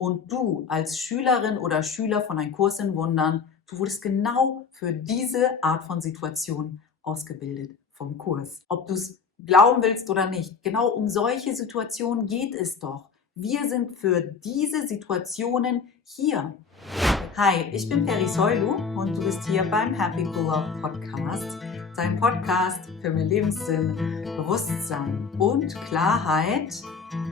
Und du als Schülerin oder Schüler von Ein Kurs in Wundern, du wurdest genau für diese Art von Situation ausgebildet vom Kurs. Ob du es glauben willst oder nicht, genau um solche Situationen geht es doch. Wir sind für diese Situationen hier. Hi, ich bin Peri Soilu und du bist hier beim Happy Cool Love Podcast, dein Podcast für mehr Lebenssinn, Bewusstsein und Klarheit.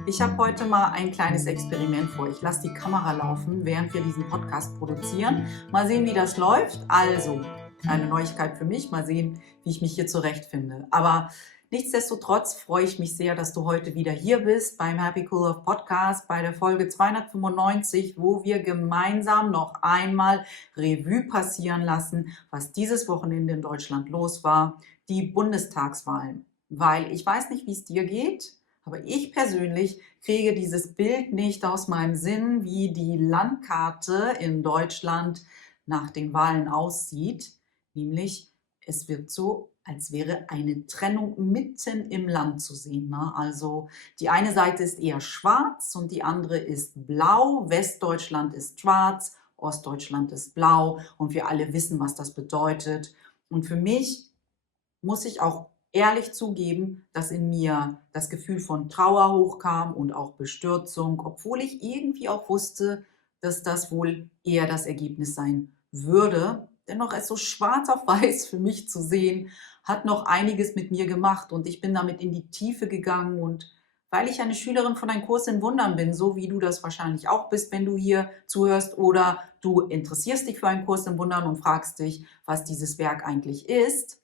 Ich habe heute mal ein kleines Experiment vor. Ich lasse die Kamera laufen, während wir diesen Podcast produzieren. Mal sehen, wie das läuft. Also, eine Neuigkeit für mich. Mal sehen, wie ich mich hier zurechtfinde. Aber nichtsdestotrotz freue ich mich sehr, dass du heute wieder hier bist beim Happy Cool Love Podcast, bei der Folge 295, wo wir gemeinsam noch einmal Revue passieren lassen, was dieses Wochenende in Deutschland los war, die Bundestagswahlen. Weil ich weiß nicht, wie es dir geht, aber ich persönlich kriege dieses Bild nicht aus meinem Sinn, wie die Landkarte in Deutschland nach den Wahlen aussieht. Nämlich, es wird so, als wäre eine Trennung mitten im Land zu sehen. Ne? Also die eine Seite ist eher schwarz und die andere ist blau. Westdeutschland ist schwarz, Ostdeutschland ist blau und wir alle wissen, was das bedeutet. Und für mich muss ich auch ehrlich zugeben, dass in mir das Gefühl von Trauer hochkam und auch Bestürzung, obwohl ich irgendwie auch wusste, dass das wohl eher das Ergebnis sein würde. Dennoch es so schwarz auf weiß für mich zu sehen, hat noch einiges mit mir gemacht und ich bin damit in die Tiefe gegangen und weil ich eine Schülerin von Ein Kurs in Wundern bin, so wie du das wahrscheinlich auch bist, wenn du hier zuhörst oder du interessierst dich für Ein Kurs in Wundern und fragst dich, was dieses Werk eigentlich ist.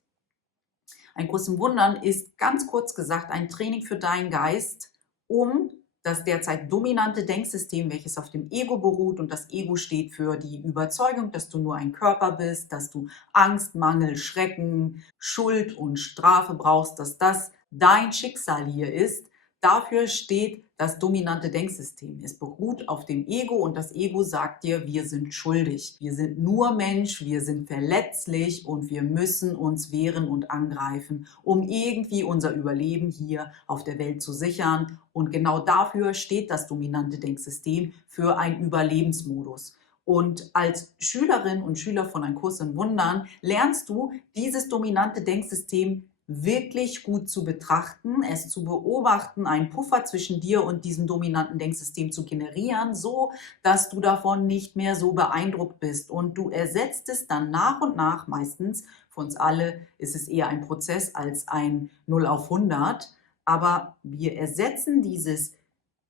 Ein Kurs im Wundern ist ganz kurz gesagt ein Training für deinen Geist, um das derzeit dominante Denksystem, welches auf dem Ego beruht, und das Ego steht für die Überzeugung, dass du nur ein Körper bist, dass du Angst, Mangel, Schrecken, Schuld und Strafe brauchst, dass das dein Schicksal hier ist. Dafür steht das dominante Denksystem. Es beruht auf dem Ego und das Ego sagt dir, wir sind schuldig. Wir sind nur Mensch, wir sind verletzlich und wir müssen uns wehren und angreifen, um irgendwie unser Überleben hier auf der Welt zu sichern. Und genau dafür steht das dominante Denksystem für einen Überlebensmodus. Und als Schülerin und Schüler von Ein Kurs in Wundern lernst du dieses dominante Denksystem wirklich gut zu betrachten, es zu beobachten, einen Puffer zwischen dir und diesem dominanten Denksystem zu generieren, so dass du davon nicht mehr so beeindruckt bist. Und du ersetzt es dann nach und nach, meistens, für uns alle ist es eher ein Prozess als ein 0 auf 100, aber wir ersetzen dieses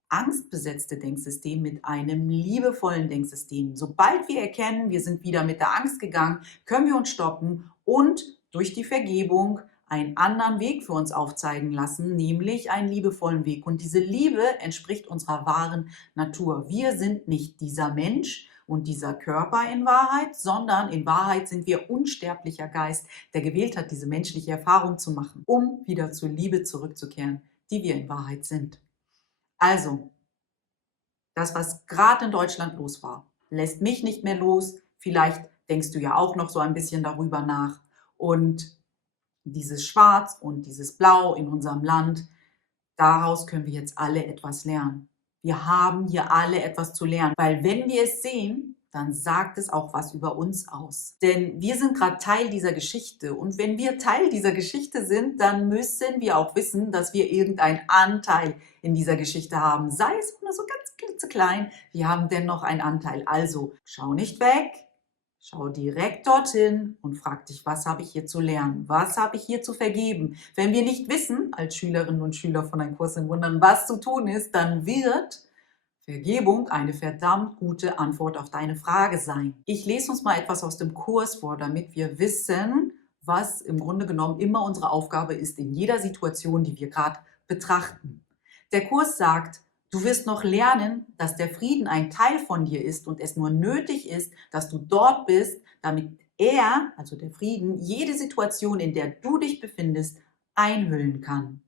angstbesetzte Denksystem mit einem liebevollen Denksystem. Sobald wir erkennen, wir sind wieder mit der Angst gegangen, können wir uns stoppen und durch die Vergebung einen anderen Weg für uns aufzeigen lassen, nämlich einen liebevollen Weg. Und diese Liebe entspricht unserer wahren Natur. Wir sind nicht dieser Mensch und dieser Körper in Wahrheit, sondern in Wahrheit sind wir unsterblicher Geist, der gewählt hat, diese menschliche Erfahrung zu machen, um wieder zur Liebe zurückzukehren, die wir in Wahrheit sind. Also, das, was gerade in Deutschland los war, lässt mich nicht mehr los. Vielleicht denkst du ja auch noch so ein bisschen darüber nach. Und dieses Schwarz und dieses Blau in unserem Land, daraus können wir jetzt alle etwas lernen. Wir haben hier alle etwas zu lernen, weil wenn wir es sehen, dann sagt es auch was über uns aus. Denn wir sind gerade Teil dieser Geschichte. Und wenn wir Teil dieser Geschichte sind, dann müssen wir auch wissen, dass wir irgendeinen Anteil in dieser Geschichte haben. Sei es nur so ganz klitzeklein, wir haben dennoch einen Anteil. Also schau nicht weg, schau direkt dorthin und frag dich, was habe ich hier zu lernen? Was habe ich hier zu vergeben? Wenn wir nicht wissen, als Schülerinnen und Schüler von Ein Kurs in Wundern, was zu tun ist, dann wird Vergebung eine verdammt gute Antwort auf deine Frage sein. Ich lese uns mal etwas aus dem Kurs vor, damit wir wissen, was im Grunde genommen immer unsere Aufgabe ist in jeder Situation, die wir gerade betrachten. Der Kurs sagt, du wirst noch lernen, dass der Frieden ein Teil von dir ist und es nur nötig ist, dass du dort bist, damit er, also der Frieden, jede Situation, in der du dich befindest, einhüllen kann.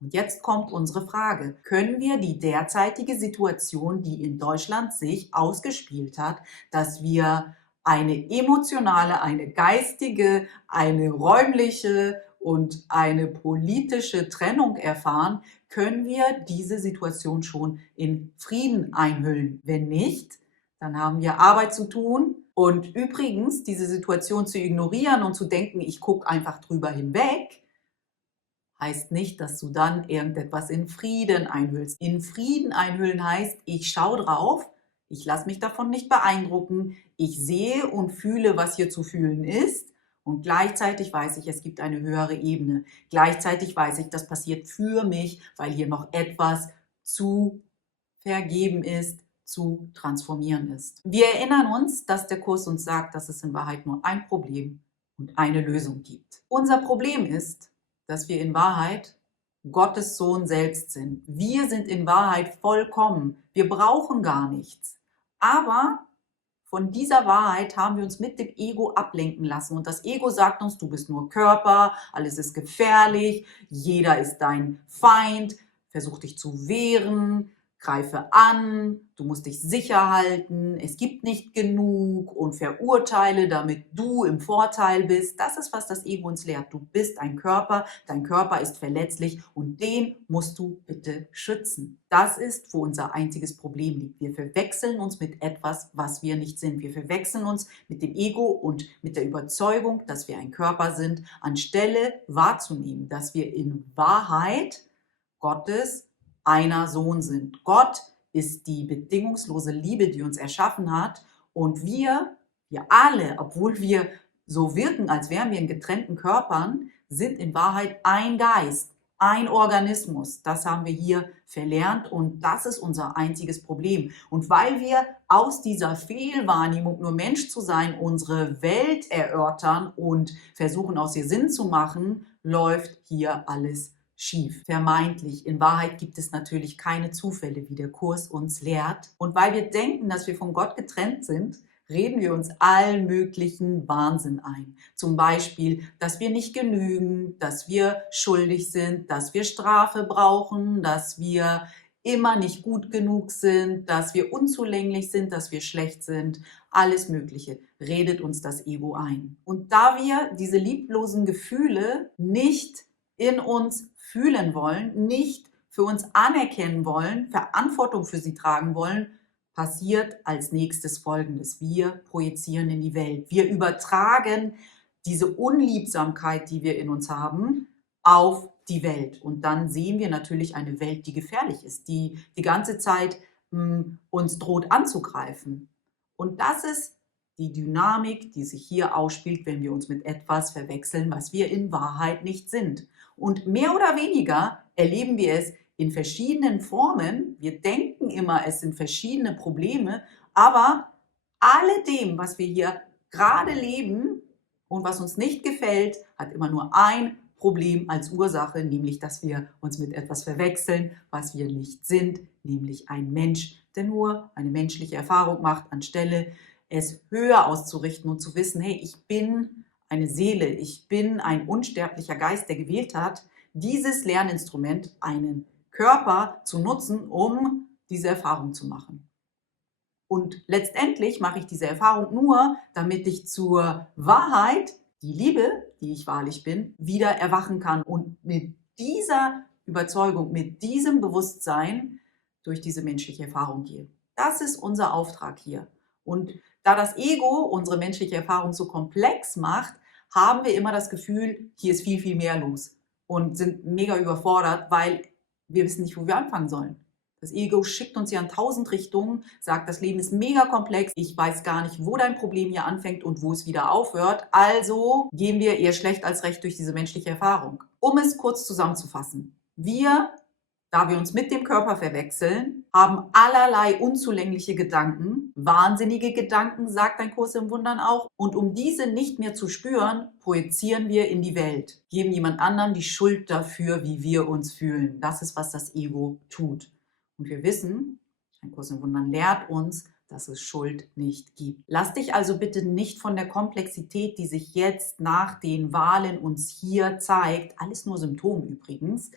Und jetzt kommt unsere Frage. Können wir die derzeitige Situation, die in Deutschland sich ausgespielt hat, dass wir eine emotionale, eine geistige, eine räumliche und eine politische Trennung erfahren, können wir diese Situation schon in Frieden einhüllen. Wenn nicht, dann haben wir Arbeit zu tun. Und übrigens, diese Situation zu ignorieren und zu denken, ich gucke einfach drüber hinweg, heißt nicht, dass du dann irgendetwas in Frieden einhüllst. In Frieden einhüllen heißt, ich schaue drauf, ich lasse mich davon nicht beeindrucken, ich sehe und fühle, was hier zu fühlen ist und gleichzeitig weiß ich, es gibt eine höhere Ebene. Gleichzeitig weiß ich, das passiert für mich, weil hier noch etwas zu vergeben ist, zu transformieren ist. Wir erinnern uns, dass der Kurs uns sagt, dass es in Wahrheit nur ein Problem und eine Lösung gibt. Unser Problem ist, dass wir in Wahrheit Gottes Sohn selbst sind. Wir sind in Wahrheit vollkommen. Wir brauchen gar nichts. Aber von dieser Wahrheit haben wir uns mit dem Ego ablenken lassen. Und das Ego sagt uns, du bist nur Körper, alles ist gefährlich, jeder ist dein Feind, versuch dich zu wehren, greife an, du musst dich sicher halten, es gibt nicht genug und verurteile, damit du im Vorteil bist. Das ist, was das Ego uns lehrt. Du bist ein Körper, dein Körper ist verletzlich und den musst du bitte schützen. Das ist, wo unser einziges Problem liegt. Wir verwechseln uns mit etwas, was wir nicht sind. Wir verwechseln uns mit dem Ego und mit der Überzeugung, dass wir ein Körper sind, anstelle wahrzunehmen, dass wir in Wahrheit Gottes einer Sohn sind. Gott ist die bedingungslose Liebe, die uns erschaffen hat und wir alle, obwohl wir so wirken, als wären wir in getrennten Körpern, sind in Wahrheit ein Geist, ein Organismus. Das haben wir hier verlernt und das ist unser einziges Problem. Und weil wir aus dieser Fehlwahrnehmung, nur Mensch zu sein, unsere Welt erörtern und versuchen, aus ihr Sinn zu machen, läuft hier alles schief, vermeintlich. In Wahrheit gibt es natürlich keine Zufälle, wie der Kurs uns lehrt. Und weil wir denken, dass wir von Gott getrennt sind, reden wir uns allen möglichen Wahnsinn ein. Zum Beispiel, dass wir nicht genügen, dass wir schuldig sind, dass wir Strafe brauchen, dass wir immer nicht gut genug sind, dass wir unzulänglich sind, dass wir schlecht sind. Alles Mögliche redet uns das Ego ein. Und da wir diese lieblosen Gefühle nicht in uns fühlen wollen, nicht für uns anerkennen wollen, Verantwortung für sie tragen wollen, passiert als nächstes Folgendes. Wir projizieren in die Welt. Wir übertragen diese Unliebsamkeit, die wir in uns haben, auf die Welt. Und dann sehen wir natürlich eine Welt, die gefährlich ist, die die ganze Zeit uns droht anzugreifen. Und das ist die Dynamik, die sich hier ausspielt, wenn wir uns mit etwas verwechseln, was wir in Wahrheit nicht sind. Und mehr oder weniger erleben wir es in verschiedenen Formen. Wir denken immer, es sind verschiedene Probleme, aber alledem, was wir hier gerade leben und was uns nicht gefällt, hat immer nur ein Problem als Ursache, nämlich, dass wir uns mit etwas verwechseln, was wir nicht sind, nämlich ein Mensch, der nur eine menschliche Erfahrung macht, anstelle es höher auszurichten und zu wissen, hey, ich bin eine Seele, ich bin ein unsterblicher Geist, der gewählt hat, dieses Lerninstrument, einen Körper zu nutzen, um diese Erfahrung zu machen. Und letztendlich mache ich diese Erfahrung nur, damit ich zur Wahrheit, die Liebe, die ich wahrlich bin, wieder erwachen kann und mit dieser Überzeugung, mit diesem Bewusstsein durch diese menschliche Erfahrung gehe. Das ist unser Auftrag hier. Und da das Ego unsere menschliche Erfahrung so komplex macht, haben wir immer das Gefühl, hier ist viel, viel mehr los und sind mega überfordert, weil wir wissen nicht, wo wir anfangen sollen. Das Ego schickt uns ja in 1000 Richtungen, sagt, das Leben ist mega komplex, ich weiß gar nicht, wo dein Problem hier anfängt und wo es wieder aufhört, also gehen wir eher schlecht als recht durch diese menschliche Erfahrung. Um es kurz zusammenzufassen, da wir uns mit dem Körper verwechseln, haben allerlei unzulängliche Gedanken, wahnsinnige Gedanken, sagt ein Kurs im Wundern auch. Und um diese nicht mehr zu spüren, projizieren wir in die Welt, geben jemand anderem die Schuld dafür, wie wir uns fühlen. Das ist, was das Ego tut. Und wir wissen, ein Kurs im Wundern lehrt uns, dass es Schuld nicht gibt. Lass dich also bitte nicht von der Komplexität, die sich jetzt nach den Wahlen uns hier zeigt, alles nur Symptom übrigens,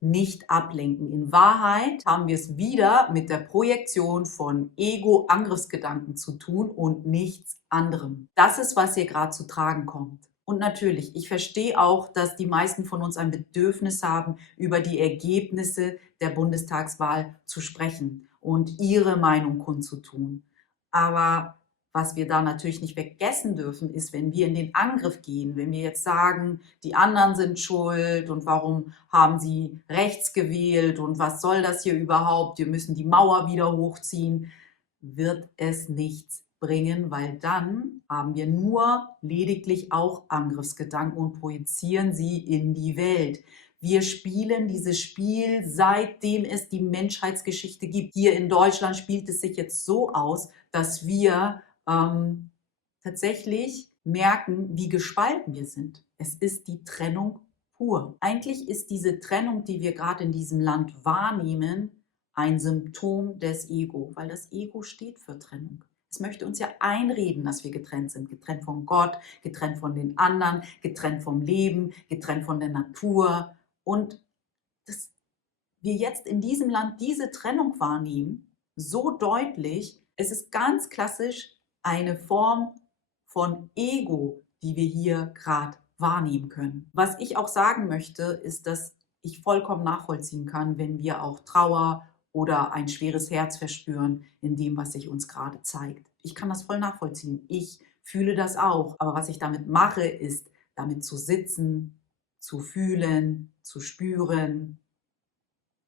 nicht ablenken. In Wahrheit haben wir es wieder mit der Projektion von Ego-Angriffsgedanken zu tun und nichts anderem. Das ist, was hier gerade zu tragen kommt. Und natürlich, ich verstehe auch, dass die meisten von uns ein Bedürfnis haben, über die Ergebnisse der Bundestagswahl zu sprechen und ihre Meinung kundzutun. Aber was wir da natürlich nicht vergessen dürfen, ist, wenn wir in den Angriff gehen, wenn wir jetzt sagen, die anderen sind schuld und warum haben sie rechts gewählt und was soll das hier überhaupt, wir müssen die Mauer wieder hochziehen, wird es nichts bringen, weil dann haben wir nur lediglich auch Angriffsgedanken und projizieren sie in die Welt. Wir spielen dieses Spiel, seitdem es die Menschheitsgeschichte gibt. Hier in Deutschland spielt es sich jetzt so aus, dass wir tatsächlich merken, wie gespalten wir sind. Es ist die Trennung pur. Eigentlich ist diese Trennung, die wir gerade in diesem Land wahrnehmen, ein Symptom des Ego, weil das Ego steht für Trennung. Es möchte uns ja einreden, dass wir getrennt sind. Getrennt von Gott, getrennt von den anderen, getrennt vom Leben, getrennt von der Natur. Und dass wir jetzt in diesem Land diese Trennung wahrnehmen, so deutlich, es ist ganz klassisch eine Form von Ego, die wir hier gerade wahrnehmen können. Was ich auch sagen möchte, ist, dass ich vollkommen nachvollziehen kann, wenn wir auch Trauer oder ein schweres Herz verspüren in dem, was sich uns gerade zeigt. Ich kann das voll nachvollziehen. Ich fühle das auch. Aber was ich damit mache, ist, damit zu sitzen, zu fühlen, zu spüren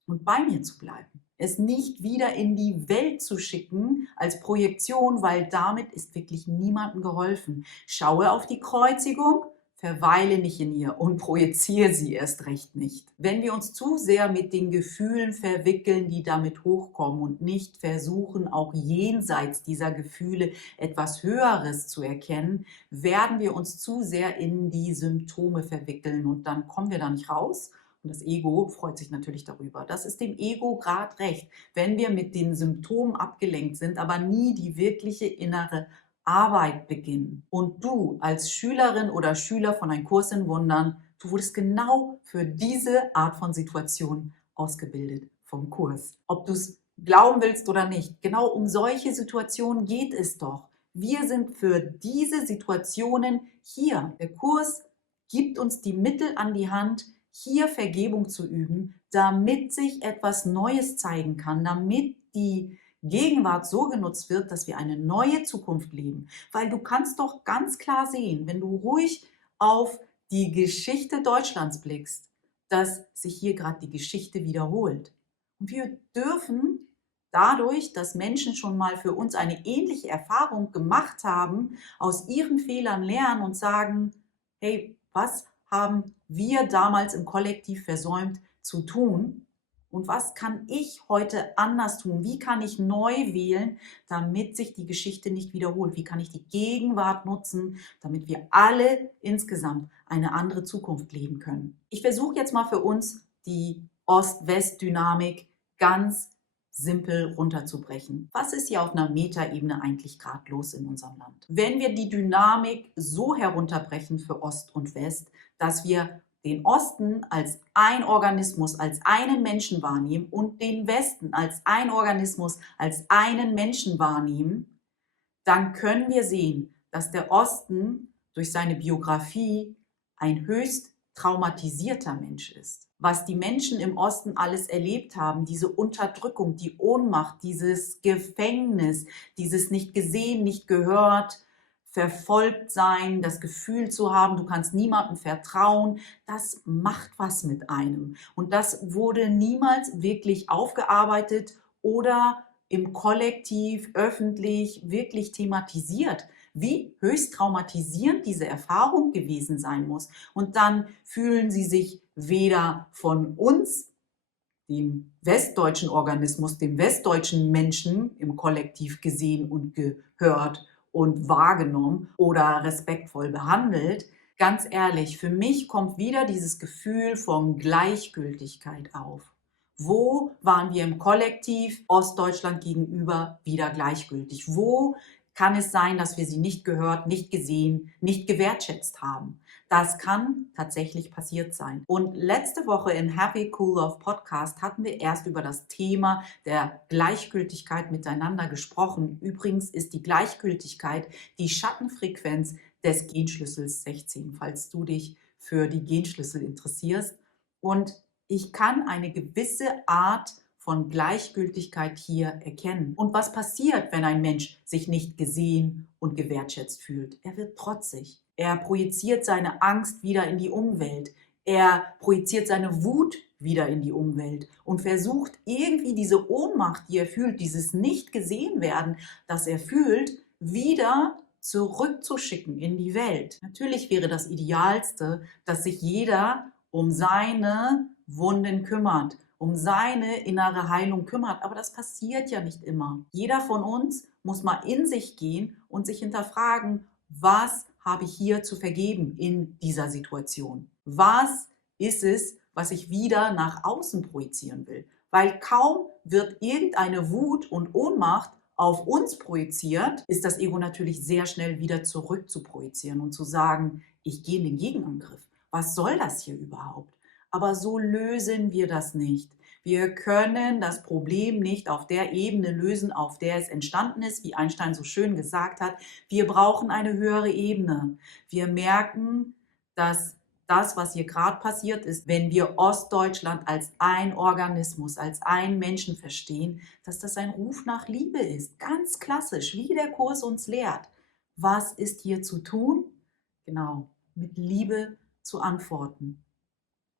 und bei mir zu bleiben. Es nicht wieder in die Welt zu schicken als Projektion, weil damit ist wirklich niemandem geholfen. Schaue auf die Kreuzigung, verweile nicht in ihr und projiziere sie erst recht nicht. Wenn wir uns zu sehr mit den Gefühlen verwickeln, die damit hochkommen und nicht versuchen, auch jenseits dieser Gefühle etwas Höheres zu erkennen, werden wir uns zu sehr in die Symptome verwickeln und dann kommen wir da nicht raus. Und das Ego freut sich natürlich darüber. Das ist dem Ego gerade recht, wenn wir mit den Symptomen abgelenkt sind, aber nie die wirkliche innere Arbeit beginnen. Und du als Schülerin oder Schüler von einem Kurs in Wundern, du wurdest genau für diese Art von Situation ausgebildet vom Kurs. Ob du es glauben willst oder nicht, genau um solche Situationen geht es doch. Wir sind für diese Situationen hier. Der Kurs gibt uns die Mittel an die Hand, hier Vergebung zu üben, damit sich etwas Neues zeigen kann, damit die Gegenwart so genutzt wird, dass wir eine neue Zukunft leben. Weil du kannst doch ganz klar sehen, wenn du ruhig auf die Geschichte Deutschlands blickst, dass sich hier gerade die Geschichte wiederholt. Und wir dürfen dadurch, dass Menschen schon mal für uns eine ähnliche Erfahrung gemacht haben, aus ihren Fehlern lernen und sagen, hey, was haben wir damals im Kollektiv versäumt zu tun? Und was kann ich heute anders tun? Wie kann ich neu wählen, damit sich die Geschichte nicht wiederholt? Wie kann ich die Gegenwart nutzen, damit wir alle insgesamt eine andere Zukunft leben können? Ich versuche jetzt mal für uns die Ost-West-Dynamik ganz simpel runterzubrechen. Was ist hier auf einer Metaebene eigentlich gerade los in unserem Land? Wenn wir die Dynamik so herunterbrechen für Ost und West, dass wir den Osten als ein Organismus, als einen Menschen wahrnehmen und den Westen als ein Organismus, als einen Menschen wahrnehmen, dann können wir sehen, dass der Osten durch seine Biografie ein höchst traumatisierter Mensch ist. Was die Menschen im Osten alles erlebt haben, diese Unterdrückung, die Ohnmacht, dieses Gefängnis, dieses nicht gesehen, nicht gehört, verfolgt sein, das Gefühl zu haben, du kannst niemandem vertrauen, das macht was mit einem. Und das wurde niemals wirklich aufgearbeitet oder im Kollektiv, öffentlich wirklich thematisiert, wie höchst traumatisierend diese Erfahrung gewesen sein muss. Und dann fühlen sie sich weder von uns, dem westdeutschen Organismus, dem westdeutschen Menschen im Kollektiv gesehen und gehört und wahrgenommen oder respektvoll behandelt. Ganz ehrlich, für mich kommt wieder dieses Gefühl von Gleichgültigkeit auf. Wo waren wir im Kollektiv Ostdeutschland gegenüber wieder gleichgültig? Wo kann es sein, dass wir sie nicht gehört, nicht gesehen, nicht gewertschätzt haben? Das kann tatsächlich passiert sein. Und letzte Woche in Happy Cool Love Podcast hatten wir erst über das Thema der Gleichgültigkeit miteinander gesprochen. Übrigens ist die Gleichgültigkeit die Schattenfrequenz des Genschlüssels 16, falls du dich für die Genschlüssel interessierst. Und ich kann eine gewisse Art von Gleichgültigkeit hier erkennen. Und was passiert, wenn ein Mensch sich nicht gesehen und gewertschätzt fühlt? Er wird trotzig. Er projiziert seine Angst wieder in die Umwelt. Er projiziert seine Wut wieder in die Umwelt und versucht irgendwie diese Ohnmacht, die er fühlt, dieses Nicht-Gesehen-Werden, das er fühlt, wieder zurückzuschicken in die Welt. Natürlich wäre das Idealste, dass sich jeder um seine Wunden kümmert, um seine innere Heilung kümmert, aber das passiert ja nicht immer. Jeder von uns muss mal in sich gehen und sich hinterfragen, was habe ich hier zu vergeben in dieser Situation? Was ist es, was ich wieder nach außen projizieren will? Weil kaum wird irgendeine Wut und Ohnmacht auf uns projiziert, ist das Ego natürlich sehr schnell wieder zurück zu projizieren und zu sagen, ich gehe in den Gegenangriff. Was soll das hier überhaupt? Aber so lösen wir das nicht. Wir können das Problem nicht auf der Ebene lösen, auf der es entstanden ist, wie Einstein so schön gesagt hat. Wir brauchen eine höhere Ebene. Wir merken, dass das, was hier gerade passiert ist, wenn wir Ostdeutschland als ein Organismus, als einen Menschen verstehen, dass das ein Ruf nach Liebe ist. Ganz klassisch, wie der Kurs uns lehrt. Was ist hier zu tun? Genau, mit Liebe zu antworten,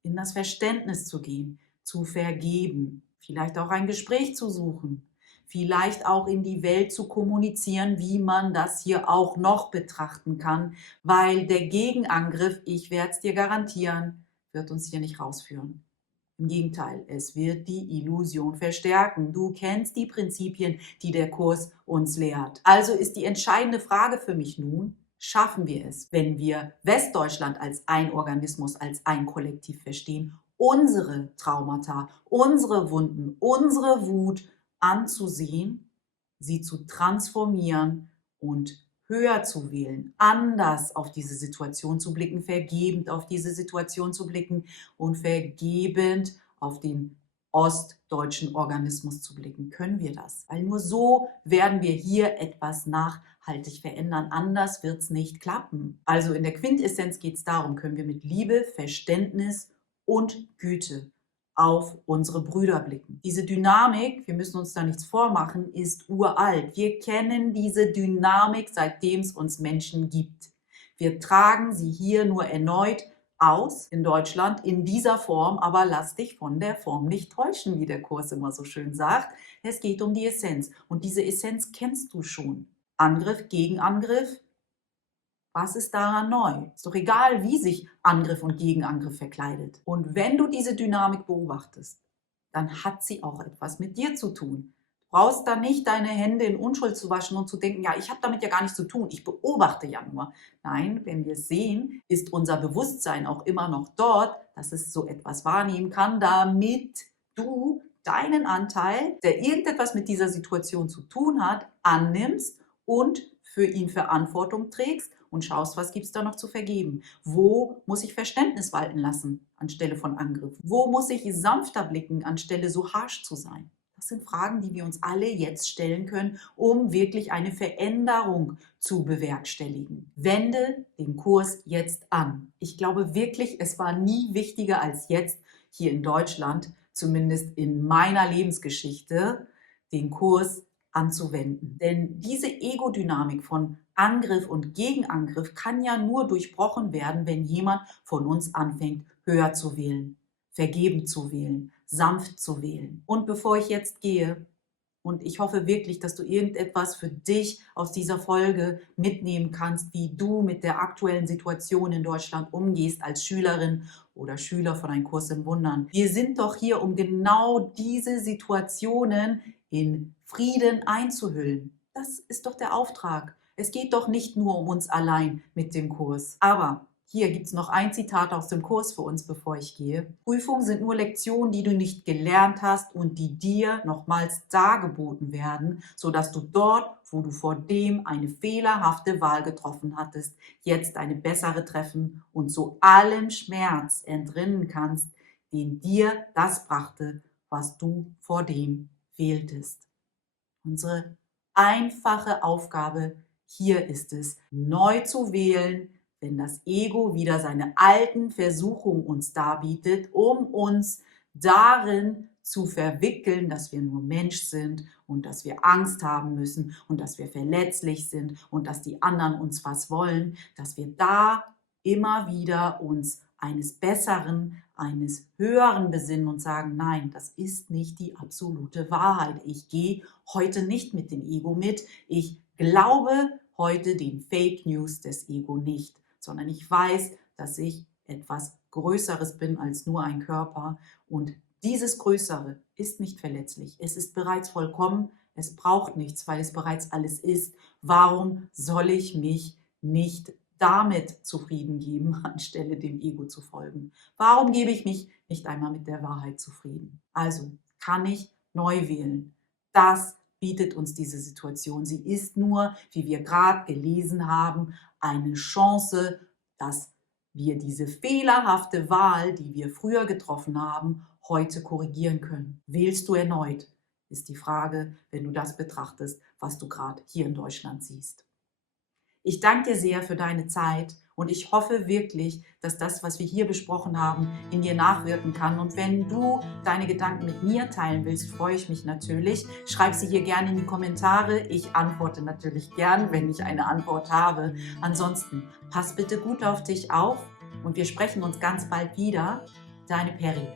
in das Verständnis zu gehen, zu vergeben, vielleicht auch ein Gespräch zu suchen, vielleicht auch in die Welt zu kommunizieren, wie man das hier auch noch betrachten kann, weil der Gegenangriff, ich werde es dir garantieren, wird uns hier nicht rausführen. Im Gegenteil, es wird die Illusion verstärken. Du kennst die Prinzipien, die der Kurs uns lehrt. Also ist die entscheidende Frage für mich nun, schaffen wir es, wenn wir Westdeutschland als ein Organismus, als ein Kollektiv verstehen, unsere Traumata, unsere Wunden, unsere Wut anzusehen, sie zu transformieren und höher zu wählen, anders auf diese Situation zu blicken, vergebend auf diese Situation zu blicken und vergebend auf den ostdeutschen Organismus zu blicken. Können wir das? Weil nur so werden wir hier etwas nachhaltig verändern. Anders wird es nicht klappen. Also in der Quintessenz geht es darum, können wir mit Liebe, Verständnis und Güte auf unsere Brüder blicken. Diese Dynamik, wir müssen uns da nichts vormachen, ist uralt. Wir kennen diese Dynamik, seitdem es uns Menschen gibt. Wir tragen sie hier nur erneut aus in Deutschland in dieser Form, aber lass dich von der Form nicht täuschen, wie der Kurs immer so schön sagt. Es geht um die Essenz und diese Essenz kennst du schon. Angriff, Gegenangriff. Was ist daran neu? Ist doch egal, wie sich Angriff und Gegenangriff verkleidet. Und wenn du diese Dynamik beobachtest, dann hat sie auch etwas mit dir zu tun. Du brauchst da nicht deine Hände in Unschuld zu waschen und zu denken, ja, ich habe damit ja gar nichts zu tun, ich beobachte ja nur. Nein, wenn wir es sehen, ist unser Bewusstsein auch immer noch dort, dass es so etwas wahrnehmen kann, damit du deinen Anteil, der irgendetwas mit dieser Situation zu tun hat, annimmst und für ihn Verantwortung trägst und schaust, was gibt es da noch zu vergeben. Wo muss ich Verständnis walten lassen anstelle von Angriff? Wo muss ich sanfter blicken, anstelle so harsch zu sein? Das sind Fragen, die wir uns alle jetzt stellen können, um wirklich eine Veränderung zu bewerkstelligen. Wende den Kurs jetzt an. Ich glaube wirklich, es war nie wichtiger als jetzt hier in Deutschland, zumindest in meiner Lebensgeschichte, den Kurs anzuwenden. Denn diese Ego-Dynamik von Angriff und Gegenangriff kann ja nur durchbrochen werden, wenn jemand von uns anfängt, höher zu wählen, vergebend zu wählen, sanft zu wählen. Und bevor ich jetzt gehe, und ich hoffe wirklich, dass du irgendetwas für dich aus dieser Folge mitnehmen kannst, wie du mit der aktuellen Situation in Deutschland umgehst als Schülerin oder Schüler von einem Kurs in Wundern. Wir sind doch hier, um genau diese Situationen in Frieden einzuhüllen. Das ist doch der Auftrag. Es geht doch nicht nur um uns allein mit dem Kurs. Aber hier gibt es noch ein Zitat aus dem Kurs für uns, bevor ich gehe. Prüfungen sind nur Lektionen, die du nicht gelernt hast und die dir nochmals dargeboten werden, sodass du dort, wo du vor dem eine fehlerhafte Wahl getroffen hattest, jetzt eine bessere treffen und so allem Schmerz entrinnen kannst, den dir das brachte, was du vor dem wähltest. Unsere einfache Aufgabe Hier ist es, neu zu wählen, wenn das Ego wieder seine alten Versuchungen uns darbietet, um uns darin zu verwickeln, dass wir nur Mensch sind und dass wir Angst haben müssen und dass wir verletzlich sind und dass die anderen uns was wollen, dass wir da immer wieder uns eines Besseren, eines Höheren besinnen und sagen, nein, das ist nicht die absolute Wahrheit. Ich gehe heute nicht mit dem Ego mit. Ich glaube heute den Fake News des Ego nicht, sondern ich weiß, dass ich etwas Größeres bin als nur ein Körper und dieses Größere ist nicht verletzlich. Es ist bereits vollkommen. Es braucht nichts, weil es bereits alles ist. Warum soll ich mich nicht damit zufrieden geben, anstelle dem Ego zu folgen? Warum gebe ich mich nicht einmal mit der Wahrheit zufrieden? Also kann ich neu wählen. Das bietet uns diese Situation. Sie ist nur, wie wir gerade gelesen haben, eine Chance, dass wir diese fehlerhafte Wahl, die wir früher getroffen haben, heute korrigieren können. Wählst du erneut, ist die Frage, wenn du das betrachtest, was du gerade hier in Deutschland siehst. Ich danke dir sehr für deine Zeit und ich hoffe wirklich, dass das, was wir hier besprochen haben, in dir nachwirken kann. Und wenn du deine Gedanken mit mir teilen willst, freue ich mich natürlich. Schreib sie hier gerne in die Kommentare. Ich antworte natürlich gern, wenn ich eine Antwort habe. Ansonsten, pass bitte gut auf dich auf und wir sprechen uns ganz bald wieder. Deine Peri.